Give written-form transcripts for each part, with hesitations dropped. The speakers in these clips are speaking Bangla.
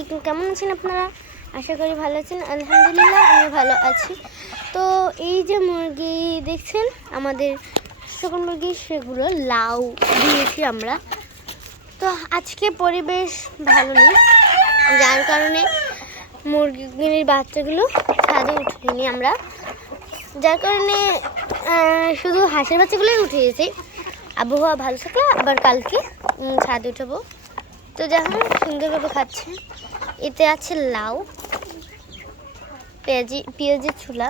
আলাইকুম। কেমন আছেন আপনারা? আশা করি ভালো আছেন। আলহামদুলিল্লাহ আমি ভালো আছি। তো এই যে মুরগি দেখছেন, আমাদের সকল মুরগি সেগুলো লাউ দিয়েছি আমরা। তো আজকে পরিবেশ ভালো নেই, যার কারণে মুরগির বাচ্চাগুলো ছাদে উঠিনি আমরা, যার কারণে শুধু হাঁসের বাচ্চাগুলোই উঠে গেছে। আবহাওয়া ভালো থাকলে আবার কালকে ছাদে উঠাবো। তো যখন সুন্দরভাবে খাচ্ছে, এতে আছে লাউ, পেঁয়াজের ছোলা।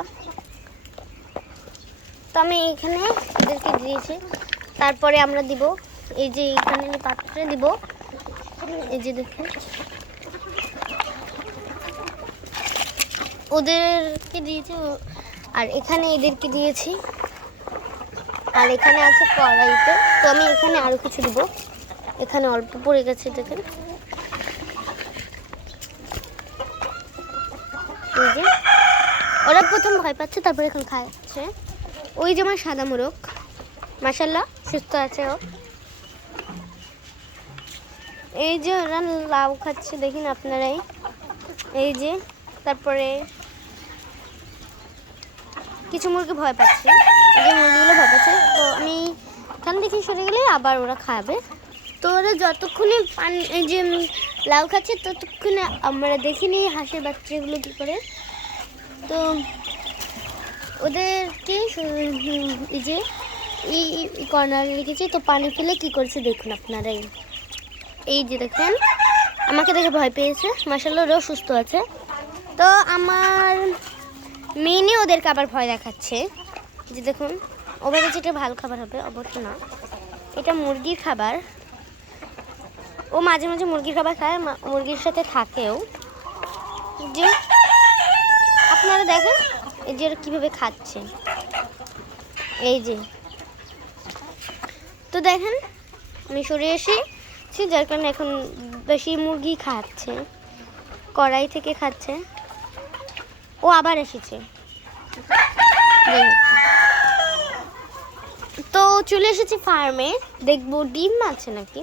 তো আমি এখানে এদেরকে দিয়েছি। তারপরে আমরা দিব এই যে এখানে পাত্রে দিব, এই যে দেখুন ওদেরকে দিয়েছি, আর এখানে এদেরকে দিয়েছি, আর এখানে আছে কড়াইতে। তো আমি এখানে আরো কিছু দিব, এখানে অল্প পড়ে গেছে দেখেন। এই যে ওরা প্রথম ভয় পাচ্ছে, তারপরে এখন খাচ্ছে। ওই যে আমার সাদা মোরগ, মাশাআল্লাহ সুস্থ আছে ও। এই যে ওরা লাউ খাচ্ছে দেখেন আপনারাই, এই যে। তারপরে কিছু মুরগি ভয় পাচ্ছে, এই যে মুরগিগুলো ভয় পাচ্ছে। তো আমি এখান থেকে সরে গেলে আবার ওরা খাবে। তো ওরা যতক্ষণে এই যে লাউ খাচ্ছে ততক্ষণে আমরা দেখিনি হাঁসের বাচ্চাগুলো কী করে। তো ওদেরকে এই যে এই কর্নারে রেখেছি, তো পানি ফেলে কী করছে দেখুন আপনারাই। এই যে দেখেন আমাকে দেখে ভয় পেয়েছে, মাশাআল্লাহ ওরাও সুস্থ আছে। তো আমার মেয়ে ওদেরকে আবার ভয় দেখাচ্ছে, যে দেখুন ও ভেবেছে এটা ভালো খাবার হবে, অবশ্য না, এটা মুরগির খাবার। ও মাঝে মাঝে মুরগির খাবার খায়, মুরগির সাথে থাকেও। যে আপনারা দেখেন এই যে কীভাবে খাচ্ছে, এই যে। তো দেখেন আমি সরে এসেছি, যার কারণে এখন বেশি মুরগি খাচ্ছে, কড়াই থেকে খাচ্ছে। ও আবার এসেছে, তো চলে এসেছি ফার্মে, দেখবো ডিম আছে নাকি।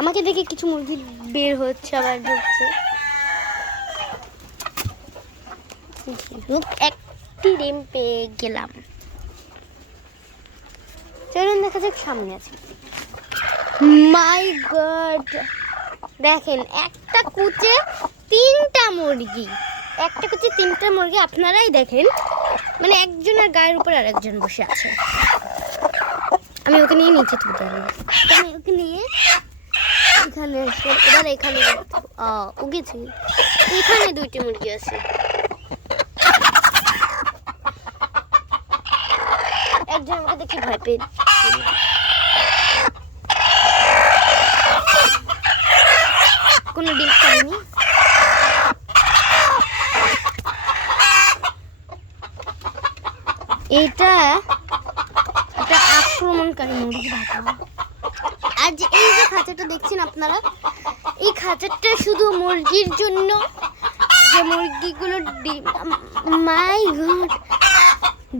আমাকে দেখে কিছু মুরগি বের হচ্ছে, আবার ঢুকছে। একটি ডিম পেয়ে গেলাম। চলুন দেখা যাক সামনে আছে। মাই গড, দেখেন একটা কুচে তিনটা মুরগি, একটা কুচে তিনটা মুরগি। আপনারাই দেখেন, মানে একজনের গায়ের উপর আর একজন বসে আছে। আমি ওকে নিয়ে নিচে তুলতে পারি, আমি ওকে নিয়ে এখানে এবার এখানে ও গেছি। এখানে দুইটি মুরগি আছে, একজন আমাকে দেখে ভয় পেয়ে কোনো ডিম পাইনি। এটা আক্রমণকারী মুরগি ভাষা। আর যে এই যে খাঁচাটা দেখছেন আপনারা, এই খাঁচাটা শুধু মুরগির জন্য, যে মুরগিগুলো ডিম, মাই গড,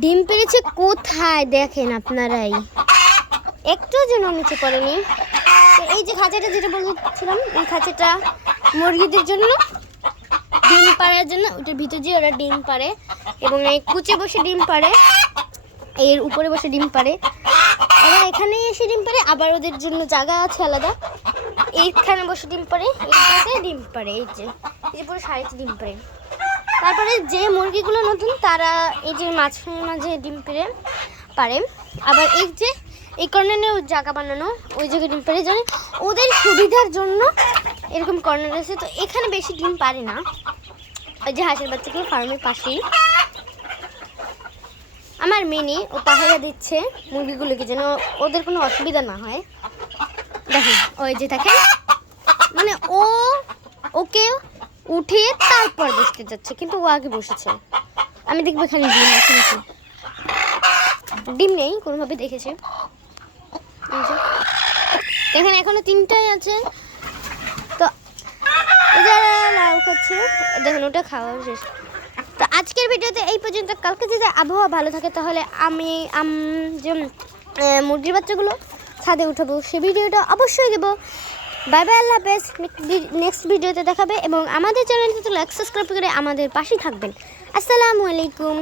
ডিম পেড়েছে কোথায় দেখেন আপনারাই, একটু যেন নিচে পড়েনি। এই যে খাঁচাটা যেটা বলছিলাম, এই খাঁচাটা মুরগিদের জন্য, ডিম পাড়ার জন্য। ওটার ভিতর যে ওরা ডিম পাড়ে, এবং এই কুচে বসে ডিম পাড়ে, এর উপরে বসে ডিম পাড়ে, ওরা এখানে এসে ডিম পাড়ে। আবার ওদের জন্য জায়গা আছে আলাদা, এইখানে বসে ডিম পাড়ে, এইটাতে ডিম পাড়ে, এই যে পুরো সারিতে ডিম পাড়ে। তারপরে যে মুরগিগুলো নতুন, তারা এই যে মাঝখানে মাঝে ডিম পারে। আবার এই যে এই কর্নারেও জায়গা বানানো, ওই জায়গায় ডিম পাড়ে, জানে ওদের সুবিধার জন্য এরকম কর্নার আছে। তো এখানে বেশি ডিম পারে না, ওই যে হাঁসের বাচ্চাগুলো ফার্মের পাশেই। আমার মেয়ে ও পাহারা দিচ্ছে মুরগিগুলোকে, যেন ওদের কোনো অসুবিধা না হয়। দেখেন ওই যে দেখেন, মানে ওকে উঠে তারপর বসতে যাচ্ছে, কিন্তু ও আগে বসেছে। আমি দেখবো এখানে ডিম আছে নাকি। ডিম নেই কোনোভাবে, দেখেছে। এখানে এখনো তিনটাই আছে। তো লাউ খাচ্ছে, দেখেন ওটা খাওয়া শেষ। তো আজকের ভিডিওতে এই পর্যন্ত। কালকে যদি আবহাওয়া ভালো থাকে তাহলে আমি যে মুরগির বাচ্চাগুলো ছাদে উঠাবো, সে ভিডিওটা অবশ্যই দেবো। বাই বাই, আল্লাহ হাফেজ। নেক্সট ভিডিওতে দেখাবে এবং আমাদের চ্যানেলটি তো লাইক সাবস্ক্রাইব করে আমাদের পাশেই থাকবেন। আসসালামু আলাইকুম।